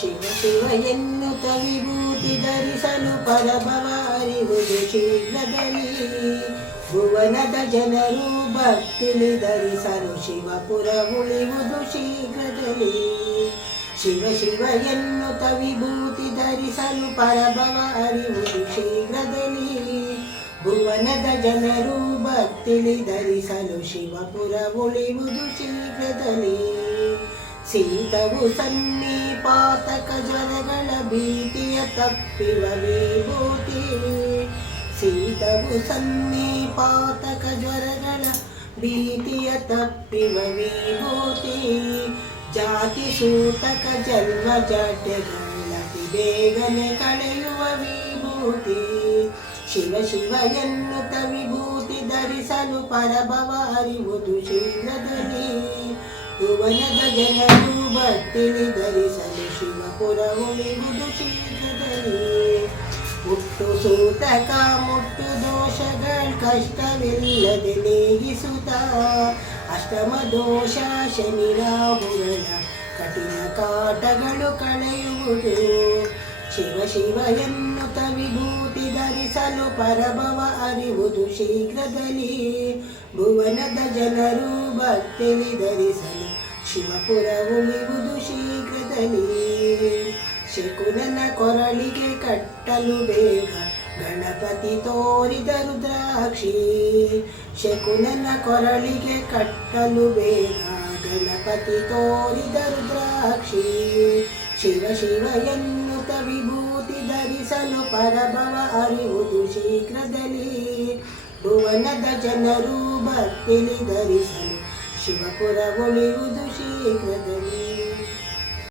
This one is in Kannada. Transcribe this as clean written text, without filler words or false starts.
ಶಿವ ಶಿವ ಎನ್ನುತ್ತ ವಿಭೂತಿ ಧರಿಸಲು ಪರಭವ ಅರಿವುದು ಶೀಘ್ರದಲ್ಲಿ. ಭುವನದ ಜನರು ಭಕ್ತಿಲಿ ಧರಿಸಲು ಶಿವಪುರ ಉಳಿಯುವುದು ಶೀಘ್ರದಲ್ಲಿ. ಶಿವ ಶಿವ ಎನ್ನುತ್ತ ವಿಭೂತಿ ಧರಿಸಲು ಪರಭವ ಅರಿವುದು ಶೀಘ್ರದಲ್ಲಿ. ಭುವನದ ಜನರು ಭಕ್ತಿಲಿ ಧರಿಸಲು ಶಿವಪುರ ಉಳಿಯುವುದು ಶೀಘ್ರದಲ್ಲಿ. ಶೀತವು ಸನ್ನಿಪಾತಕ ಜ್ವರಗಳ ಭೀತಿಯ ತಪ್ಪಿವ ವಿಭೂತಿ. ಶೀತವು ಸನ್ನಿಪಾತಕ ಜ್ವರಗಳ ಭೀತಿಯ ತಪ್ಪಿವ ವಿಭೂತಿ. ಜಾತಿ ಸೂತಕ ಜನ್ಮ ಜಡ್ಡೆಗಳ ಬೇಗನೆ ಕಳೆಯುವ ವಿಭೂತಿ. ಶಿವ ಶಿವ ಎನ್ನುತ್ತ ವಿಭೂತಿ ಧರಿಸಲು ಪರಭವ ಅರಿವುದು ಶೀಘ್ರದಲ್ಲಿ. ಭುವನದ ಜನರು ಭಕ್ತಿಲಿ ಧರಿಸಲು ಶಿವಪುರ ಉಳಿಯುವುದು ಶೀಘ್ರದಲ್ಲಿ. ಮುಟ್ಟು ಸೂತಕ ಮುಟ್ಟು ದೋಷಗಳ ಕಷ್ಟವಿಲ್ಲದೆ ನೀಗಿಸುತ್ತ ಅಷ್ಟಮ ದೋಷ ಶನಿ ರಾಹುಗಳ ಕಠಿಣ ಕಾಟಗಳು ಕಳೆಯುವುದು. ಶಿವ ಶಿವ ಎನ್ನುತ್ತ ವಿಭೂತಿ ಧರಿಸಲು ಪರಭವ ಅರಿವುದು ಶೀಘ್ರದಲ್ಲಿ. ಭುವನದ ಜನರು ಭಕ್ತಿಲಿ ಧರಿಸಲು ಶಿವಪುರ ಉಳಿಯುವುದು ಶೀಘ್ರದಲ್ಲಿ. ಶಕುನನ ಕೊರಳಿಗೆ ಕಟ್ಟಲು ಬೇಗ ಗಣಪತಿ ತೋರಿದ ರುದ್ರಾಕ್ಷಿ. ಶಕುನನ ಕೊರಳಿಗೆ ಕಟ್ಟಲು ಬೇಗ ಗಣಪತಿ ತೋರಿದ ರುದ್ರಾಕ್ಷಿ. ಶಿವ ಶಿವ ಎನ್ನುತ್ತ ವಿಭೂತಿ ಧರಿಸಲು ಪರಭವ ಅರಿವುದು ಶೀಘ್ರದಲ್ಲಿ. ಭುವನದ ಜನರು ಭಕ್ತಿಲಿ ಧರಿಸಲು ಶಿವಪುರ ಉಳಿಯುವುದು ಶೀಘ್ರದಲ್ಲಿ.